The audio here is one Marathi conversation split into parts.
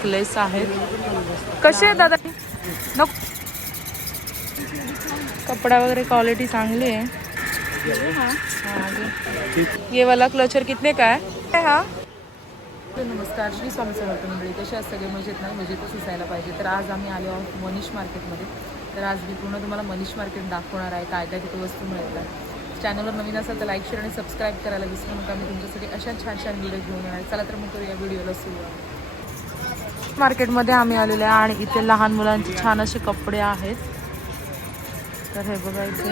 नेकलेस आहेत. कसे आहे दादा? नको. कपड़ा वगैरह क्वालिटी चांगली है. ये वाला क्लचर कितने का है? हाँ. नमस्कार, श्री स्वामी समर्थ मंडळी. कसे आज सगळे मजेत ना? मजेतच असायला पाहिजे. तर आज आम्ही आलो आहोत मनीष मार्केटमध्ये. तर आज मी पूर्ण तुम्हाला मनीष मार्केट दाखवणार आहे. काय काय तिथे वस्तू मिळतात. चॅनलवर नवीन असाल तर लाईक शेअर आणि सबस्क्राईब करायला विसरू नका. मी तुमच्यासाठी अशा छान छान व्हिडिओ घेऊन येणार. चला तर मग करूया व्हिडिओला सुरुवात. मार्केटमध्ये आम्ही आलेले आहे आणि इथे लहान मुलांचे छान असे कपडे आहेत. तर हे बघा इथे.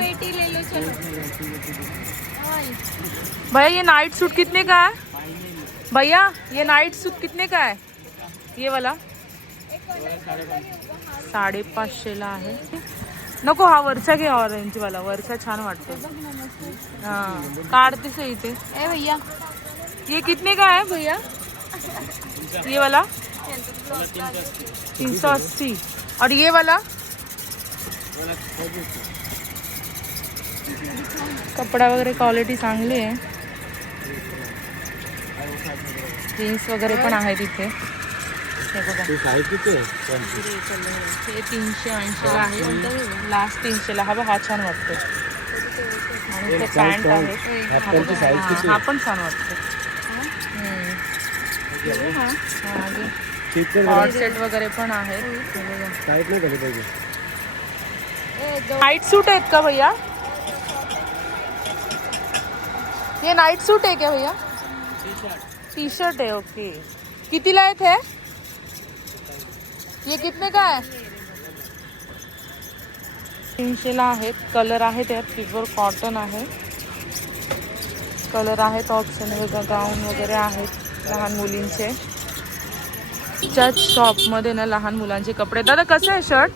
भैया ये नाइट सूट कितने का है? भैया ये नाइट सूट कितने का है? ये वाला 550 ला आहे. नको हा वरचा घे. ऑरेंज वाला वरचा छान वाटतो. हाँ काटते से इथे. ए भैया ये कितने का है भैया? ये वाला 380. और ये वाला कपड़ा वगैरह क्वालिटी चांगली आहे. जीन्स वगैरे पण आहे तिथे. हे बघा हे 380 ला आहे. लास्ट 300 ला. हा छान वाटतो. आणि ते पॅन्ट आहे. हा पण छान वाटतो. हॉट सेट वगैरे पण आहे. नाइट सूट आहेत का भैया? ये नाइट सूट है क्या भैया? टी शर्ट है. ओके. कितीला आहेत हे? ये कितने का है? 300 ला आहेत. कलर आहे त्यात. प्युअर कॉटन आहे. कलर आहेत ऑप्शन वगैरे. गाऊन वगैरे आहेत लहान मुलींचे. त्याच शॉपमध्ये ना लहान मुलांचे कपडे. दादा कसं आहे शर्ट?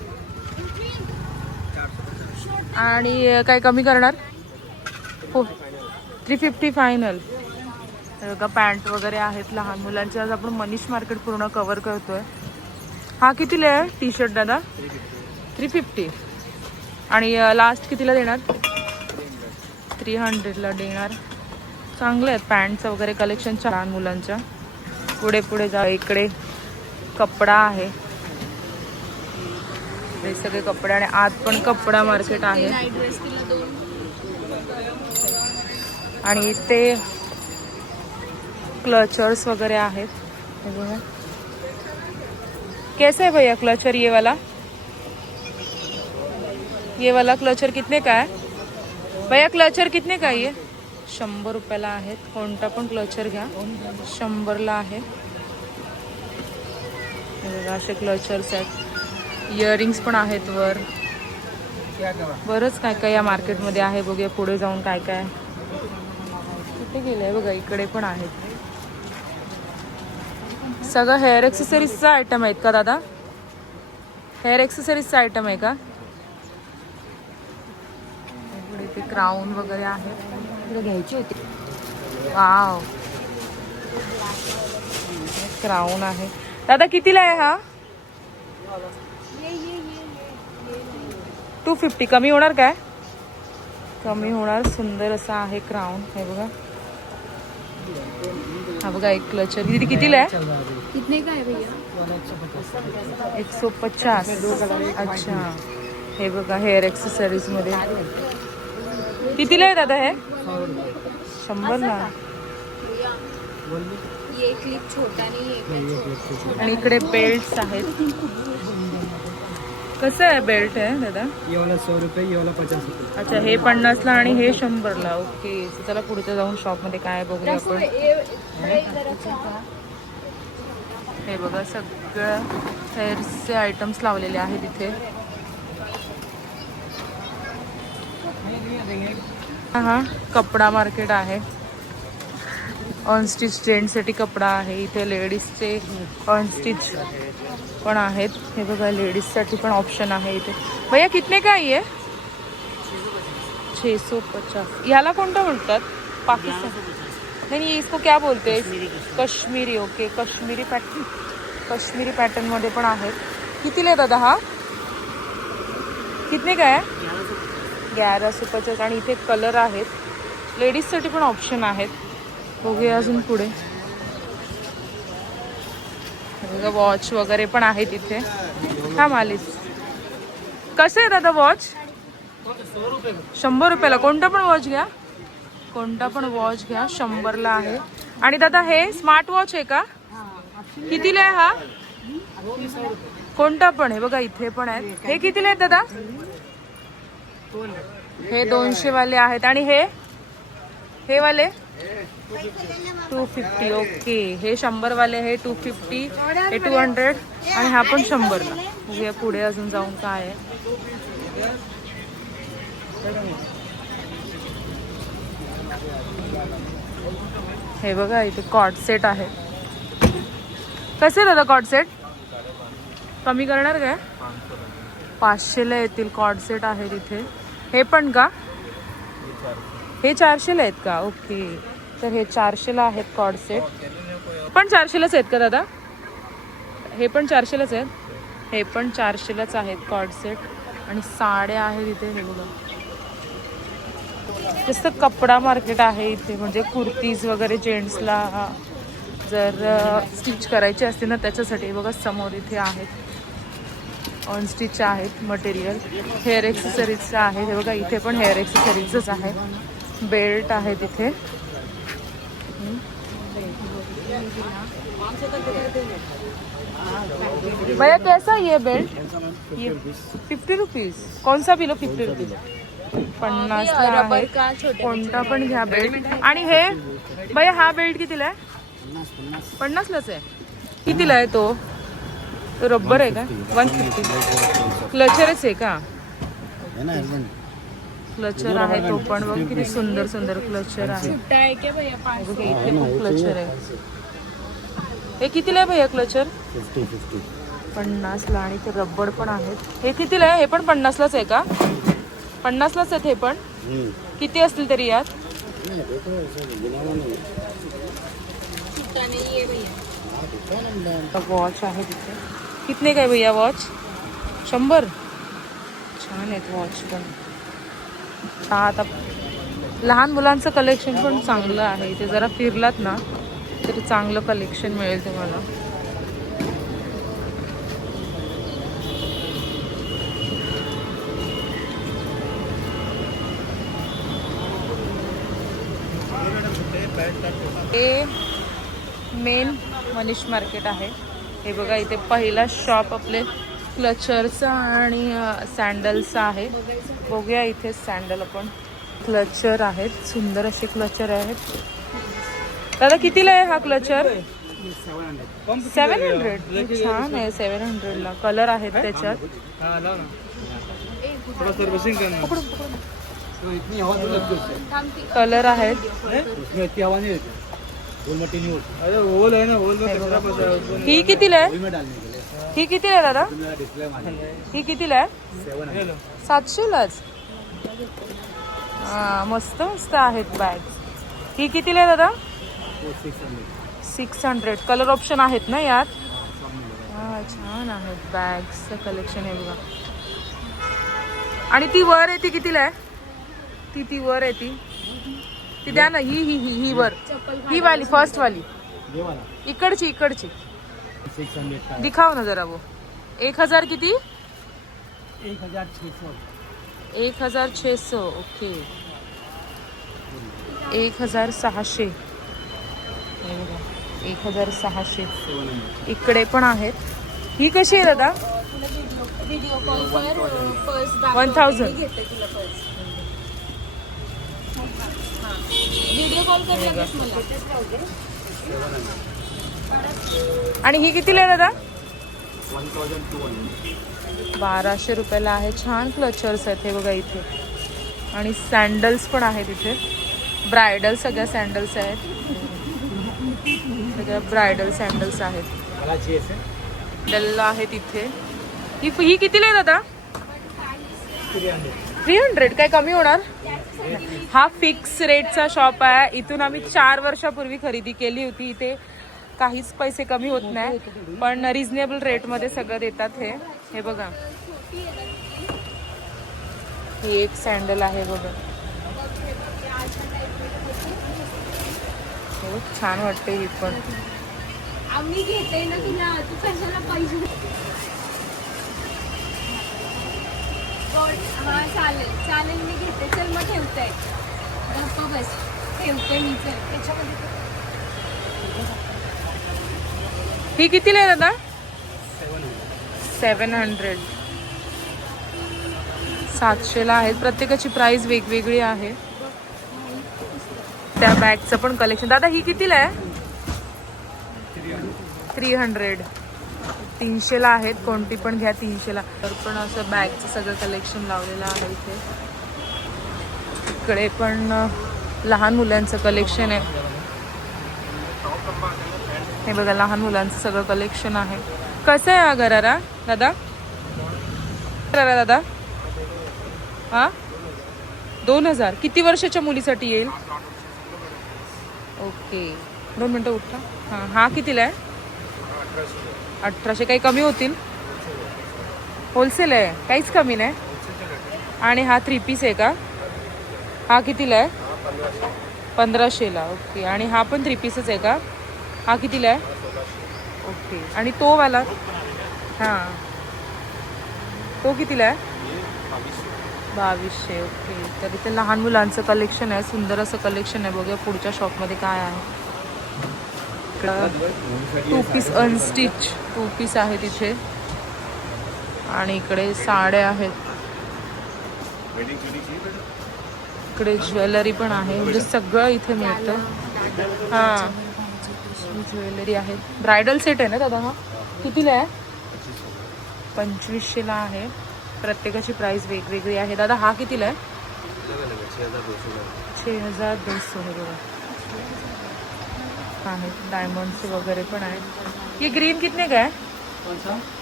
आणि काय कमी करणार? हो 350 फायनल. बघा पॅन्ट वगैरे आहेत लहान मुलांचे. आज आपण मनीष मार्केट पूर्ण कव्हर करतोय. हा कितीला आहे टी शर्ट दादा? 350. आणि लास्ट कितीला देणार? 300 ला देणार. चांगले आहेत पॅन्टचं वगैरे कलेक्शन लहान मुलांच्या. पुढे पुढे जा. इकडे कपडा आहे. हे सगळे कपडे आणि आत पण कपडा मार्केट आहे. आणि इथे क्लचर्स वगैरे आहेत. हे बघा कैसा है भैया क्लचर? ये वाला क्लचर कितने का है भैया? क्लचर कितने का? ये 100 रुपयाला आहेत. कोणता पण क्लचर घ्या 100 ला आहे. असे क्लचर्स आहेत. इयरिंग्स पण आहेत वर. बरंच काय काय या मार्केटमध्ये आहे. बघूया पुढे जाऊन काय काय. कुठे गेलंय बघा. इकडे पण आहेत. सगळं हेअर एक्सेसरीजचा आयटम आहेत का दादा? हेअर एक्सेसरीजचा आयटम आहे का? पुढे ते क्राऊन वगैरे आहे. घ्यायची होती. वाव क्राऊन आहे. दादा कितीला आहे हा? 250. कमी होणार काय? कमी होणार. सुंदर असा आहे क्राऊन. हे बघा. हा बघा एक क्लचर. दीदी कितीला आहे? कितने का है भैया? 150. अच्छा. हे बघा हेअर एक्सेसरीज मध्ये. कितीला आहे दादा हे? 100 ला. ये क्लिप छोटा नहीं है. आणि इकडे बेल्ट्स आहेत. कसं आहे बेल्ट आहे दादा? ये वाला 100 रुपये. ये वाला 50 रुपये. अच्छा हे 50 ला आणि हे 100 ला. ओके. चला पुढच्या जाऊन शॉप मध्ये काय बघूया आपण. हे बघा सगळं हेअरचे आयटम्स लावलेले आहेत इथे. हा कपडा मार्केट आहे. अनस्टिच जेंट्ससाठी कपडा आहे. इथे लेडीजचे अनस्टिच पण आहेत. हे बघा लेडीजसाठी पण ऑप्शन आहे इथे. भैया कितने का आहे? 650. याला कोणतं म्हणतात? पाकिस्तान. नहीं इसको क्या बोलते हैं? Kashmiri. Okay Kashmiri pattern. Kashmiri pattern मध्ये पण आहेत. कितीला आहे दादा हा? कितने का आहे? 1150. आणि इथे कलर आहेत. लेडीजसाठी पण ऑप्शन आहेत. बघूया अजून पुढे. बघा वॉच वगैरे पण आहे तिथे. थांब आलीस. कसं आहे दादा वॉच? 100 रुपयाला. कोणता पण वॉच घ्या, कोणता पण वॉच घ्या 100ला आहे. आणि दादा हे स्मार्ट वॉच आहे का? कितीला आहे हा? कोणता पण आहे बघा इथे पण आहेत. हे कितीला आहेत दादा? हे 200 वाले आहेत. आणि हे वाले 250. ओके, हे 100 वाले हे 250, हे 200 आणि हा पण 100ला. बघूया पुढे अजून जाऊन काय आहे. हे बघा इथे कॉर्ड सेट आहे. कसे दादा कॉर्ड सेट? कमी करणार काय? 500ला येतील कॉर्ड सेट आहे तिथे. हे पण का? हे 400ला आहेत का? ओके, तर हे 400ला आहेत कॉर्ड सेट. पण 400लाच आहेत का दादा? हे पण 400लाच आहेत. हे पण 400लाच आहेत कॉर्ड सेट. आणि साड्या आहेत इथे. हे बघा जास्त कपडा मार्केट आहे इथे, म्हणजे कुर्तीज वगैरे जेंट्सला जर स्टिच करायचे असते ना त्याच्यासाठी. बघा समोर इथे आहेत अनस्टिच आहेत मटेरियल. हेअर एक्सेसरीजचं आहे. हे बघा इथे पण हेअर एक्सेसरीजच आहे. बेल्ट आहे तिथे. भैया कैसा ये बेल्ट? ये 50 रुपीज. कौन सा बिलो 50 रुपीज? 50 रबर का छोटे कोणता पण घ्या बेल्ट. आणि हे भैया हा बेल्ट कितीला आहे? 50लाच आहे. कितीला आहे तो? तो रबर आहे का? 150. क्लचरच आहे का? क्लचर आहे तो पण. बघ किती सुंदर सुंदर क्लचर आहे. छोटा आहे क्या भैया? 500 इथे पण क्लचर आहे. हे कितीला आहे भैया क्लचर? 50ला. आणि ते रबर पण आहेत. हे कितीला आहे? हे पण 50लाच आहे का? 50लाच आहेत हे पण. किती असतील तरी यात? छोटा नाही आहे भैया. वॉच आहे तिथे. कितने काय भैया वॉच? 100. छान आहेत वॉच पण. आता लहान मुलांचं कलेक्शन पण चांगलं आहे इथे. जरा फिरलात ना तरी चांगलं कलेक्शन मिळेल तुम्हाला. हे मेन मनीष मार्केट आहे. हे बघा इथे पहिला शॉप आपले क्लचरचा आणि सँडलचा आहे. बघूया इथे सँडल आपण. क्लचर आहेत, सुंदर असे क्लचर आहेत. दादा कितीला आहे हा क्लचर? 700. छान आहे. 700ला कलर आहेत त्याच्यात. कलर आहेत. ही कितीला आहे? ही कितीला आहे दादा? ही कितीला आहे? 700लाच. हा मस्त मस्त आहेत बॅग्स. ही कितीला आहे दादा? 600. कलर ऑप्शन आहेत ना यात? हा छान आहेत बॅग्सचं कलेक्शन आहे बघा. आणि ती वर आहे ती कितीला आहे? ती वर आहे ती द्या ना. ही वर, ही वाली फर्स्ट वाली इकडची दिखाव ना जरा. वो 1000 किती? 1600. ओके 1600. 1600 इकडे पण आहेत. ही कशी आहे दादा? व्हिडिओ कॉल कर पर्स 1000. घेते तुला पर्स. व्हिडिओ कॉल कर लगेच मला. आणि ही कितीला आहे दादा? 1200 रुपयाला आहे. छान क्लचर्स आहेत हे बघा इथे. आणि सँडल्स पण आहेत इथे. ब्रायडल सगळ्या सँडल्स आहेत. सगळ्या ब्रायडल सँडल्स आहेत. डल आहेत इथे. ही कितीला आहे दादा? 300. काय कमी होणार? हा फिक्स रेटचा शॉप आहे. इथून आम्ही 4 वर्षापूर्वी खरेदी केली होती. इथे काहीच पैसे कमी होत नाही, पण रिझनेबल रेटमध्ये सगळं देतात. हे बघा, ही एक सँडल आहे बघा. छान वाटते ही पण. आम्ही घेते ना तुला, तू कशाला पैसे हा चालेल मी घेते. चल मग ठेवते. गप्पा बस, ठेवते मी. चल त्याच्यामध्ये ही कितीला आहे दादा? 700. 700ला आहेत. प्रत्येकाची प्राइस वेगवेगळी आहे. त्या बॅगचं पण कलेक्शन. दादा ही कितीला आहे? 300. 300ला आहेत. कोणती पण घ्या 300ला. तर पण असं बॅगचं सगळं कलेक्शन लावलेलं आहे इथे. इकडे पण लहान मुलांचं कलेक्शन आहे. हे बघा लहान मुलांचं सगळं कलेक्शन आहे. कसं आहे हा गरारा दादा? गरारा दादा हा 2000. किती वर्षाच्या मुलीसाठी येईल? ओके 2 मिनटं उठा. हां हा कितीला आहे? 1800. काही कमी होतील? होलसेल आहे, काहीच कमी नाही. आणि हा 3 पीस आहे का? हा कितीला आहे? 1500ला. ओके. आणि हा पण 3 पीसच आहे का? हा कितीला आहे? ओके. आणि तो वाला? हां तो कितीला आहे? 2200. ओके. तर इथे लहान मुलांचं कलेक्शन आहे. सुंदर असं कलेक्शन आहे. बघूया पुढच्या शॉपमध्ये काय आहे. इकडं 2 पीस अनस्टिच 2 पीस आहे तिथे. आणि इकडे साड्या आहेत. इकडे ज्वेलरी पण आहे. म्हणजे सगळं इथे मिळतं. हां ज्वेलरी आहे. ब्रायडल सेट आहे ना दादा हा? कितीला आहे? 2500ला आहे. प्रत्येकाची प्राइस वेगवेगळी आहे. दादा हा कितीला आहे? 6200 आहे बघा. आहे डायमंडचे वगैरे पण आहे. ये ग्रीन कितने का है?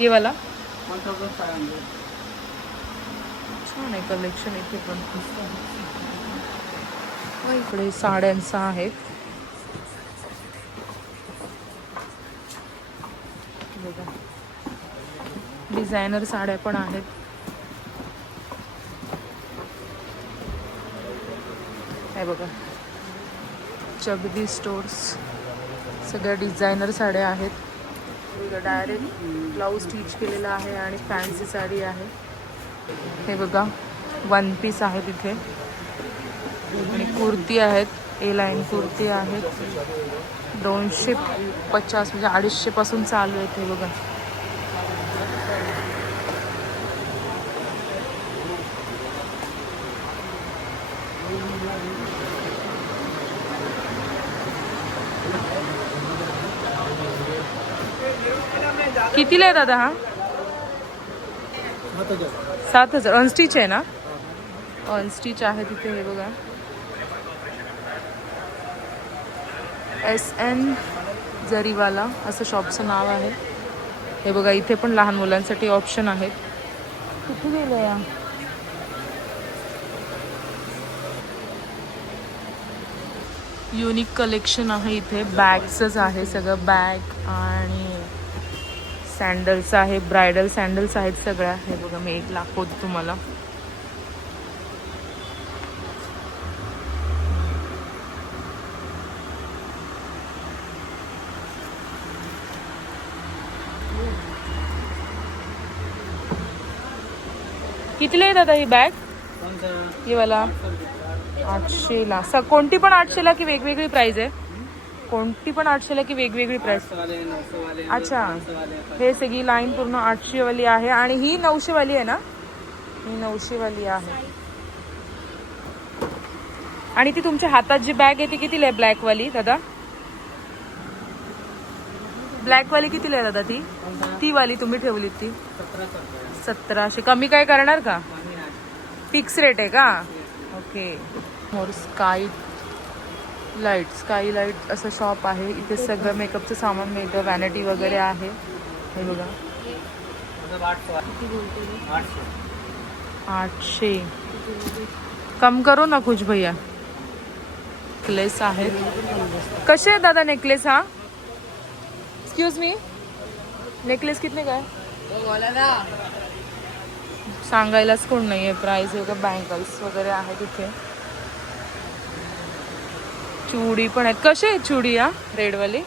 ये वाला 1500. छान आहे कलेक्शन इथे पण. इकडे साड्यांचं आहे. बघा डिझायनर साड्या पण आहेत. हे बघा जगदीश स्टोर्स. सगळ्या डिझायनर साड्या आहेत. डायरेक्ट ब्लाऊज स्टिच केलेला आहे आणि फॅन्सी साडी आहे. हे बघा 1 पीस आहे तिथे. आणि कुर्ती आहेत. ए लाईन कुर्ती आहेत. 250 म्हणजे 250 पासून चालू आहे ते बघा. कितीला आहे दादा हा? 7000. अनस्टिच आहे ना? अनस्टिच आहे तिथे. हे बघा SN जरीवाला असं शॉपचं नाव आहे. हे बघा इथे पण लहान मुलांसाठी ऑप्शन आहेत. कुठे गेलं या? युनिक कलेक्शन आहे इथे. बॅग्सच आहे सगळं. बॅग आणि सँडल्स आहे. ब्रायडल सँडल्स आहेत सगळ्या. हे बघा मी एक दाखवते तुम्हाला. कितीला आहे दादा ही बॅग? ही वाला 800ला. कोणती पण 800ला की वेगवेगळी प्राइस आहे? कोणती पण 800ला की वेगवेगळी प्राइस? अच्छा हे सगळी लाईन पूर्ण 800 वाली आहे. आणि ही 900 वाली आहे ना? ही 900 वाली आहे. आणि ती तुमच्या हातात जी बॅग आहे ती कितीला आहे? ब्लॅक वाली दादा? ब्लॅक वाली कितीला आहे दादा? ती वाली तुम्ही ठेवली ती 1700. कमी काय करणार का? फिक्स रेट आहे का? ओके. मोर स्काई लाईट असं शॉप आहे. इथे सगळं मेकअपचं सामान मिळतं. वॅनिटी वगैरे आहे. हे बघा 800. कम करो ना कुछ भैया. नेकलेस आहेत. कसे आहे दादा नेकलेस हा? एक्सक्यूज मी नेकलेस कितने का आहे? सांगायलाच कोण नाहीये प्राइस. वगैरे बँगल्स वगैरे आहे तिथे. चुडी पण आहेत. कसे आहेत चुडी या रेडवाली?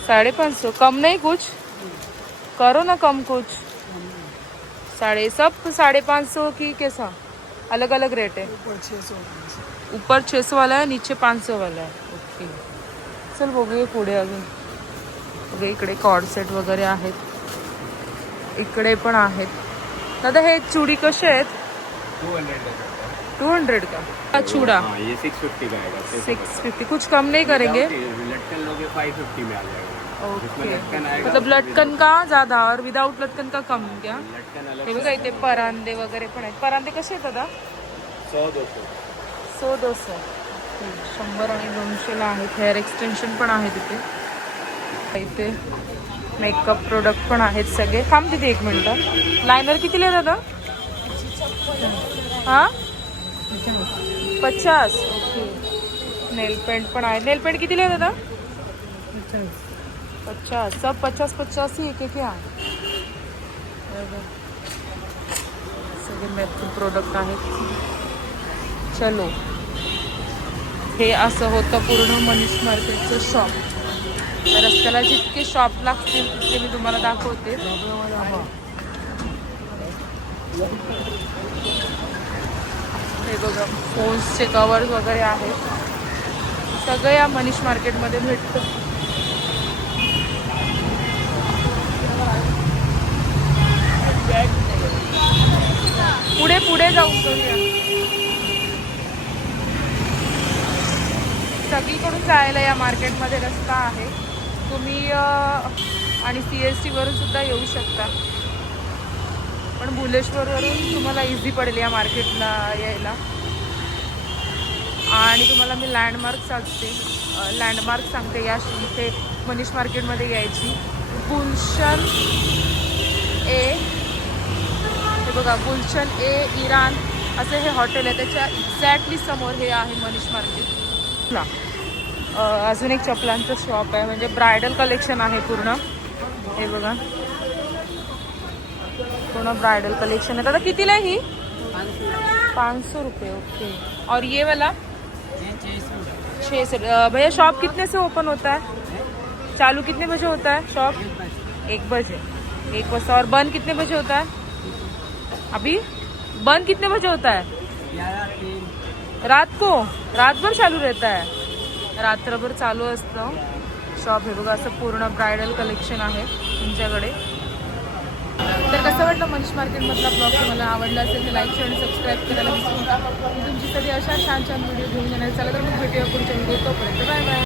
550 कम नहीं कुछ करो ना कम कुछ। सब 550 की कैसा अलग अलग रेट है। ऊपर 600 वाला है, नीचे 500 वाला है। ओके चल बघूया पुढे अजून। बघा इकडे कॉर्ड सेट वगैरे आहेत, इकडे पण आहेत। दादा हे चूड़ी कसे आहेत? 200 का चूड़ा। हाँ, ये 650 का आएगा। 650 कुछ कम नहीं करेंगे? लटकन लोगे 550 में आ जाएगा। जिसमें ओके लटकन आएगा मतलब लटकन का ज्यादा और विदाउट लटकन का कम क्या? लटकन अलग हे बघा इथे परांदे वगैरे पण आहेत। परांदे कसे आहेत दादा? 100-200। 100-200 100 आणि 200 ला आहेत। हेअर एक्सटेन्शन पण आहे तिथे। इथे मेकअप प्रोडक्ट पण आहेत सगळे। थांब तिथे 1 मिनिट। लायनर कितीला आहे दादा? हा 50। ओके नेल पेंट पण आहे। नेल पेंट कितीला आहे दादा? 50 सब 50 ही एक क्या? सगळे मेकअप प्रोडक्ट आहेत। चलो हे असं होतं पूर्ण मनीष मार्केटचं शॉप। रस्त्याला जितके शॉप लागतील तिथे मी तुम्हाला दाखवते। हे बघा फोन्सचे कवर्स वगैरे आहेत, सगळं या मनीष मार्केटमध्ये भेटतं। पुढे पुढे जाऊन करूया। सगळीकडून जायला या मार्केटमध्ये रस्ता आहे। तुम्ही आणि CST वरून सुद्धा येऊ शकता, पण भुलेश्वरवरून तुम्हाला इझी पडेल या मार्केटला यायला। आणि तुम्हाला मी लँडमार्क सांगते या इथे मनीष मार्केटमध्ये यायची। गुलशन ए, हे बघा गुलशन ए इराण असं हे हॉटेल आहे, त्याच्या एक्झॅक्टली समोर हे आहे मनीष मार्केट। अजून एक चपलांचं शॉप आहे, म्हणजे ब्रायडल कलेक्शन आहे पूर्ण। हे बघा पूर्ण ब्राइडल कलेक्शन है। दादा कितीला है ही? 500 रुपये। ओके और ये वाला 600। भैया शॉप कितने से ओपन होता है? चालू कितने बजे होता है शॉप? 1 बजे। 1 बजे। और बंद कितने बजे होता है? अभी बंद कितने बजे होता है? रात को, रात भर चालू रहता है? रात्रभर चालू असतं शॉप। हे बघा असं पूर्ण ब्रायडल कलेक्शन आहे तुमच्याकडे। तर कसं वाटलं मनीष मार्केटमधला ब्लॉग? तुम्हाला आवडला असेल तर लाईक शेअर आणि सबस्क्राईब करायला विसरू नका। तुमच्यासाठी अशा छान छान व्हिडिओ घेऊन येणार। चला तर मग भेटूया पुढच्या व्हिडिओ। तोपर्यंत बाय बाय।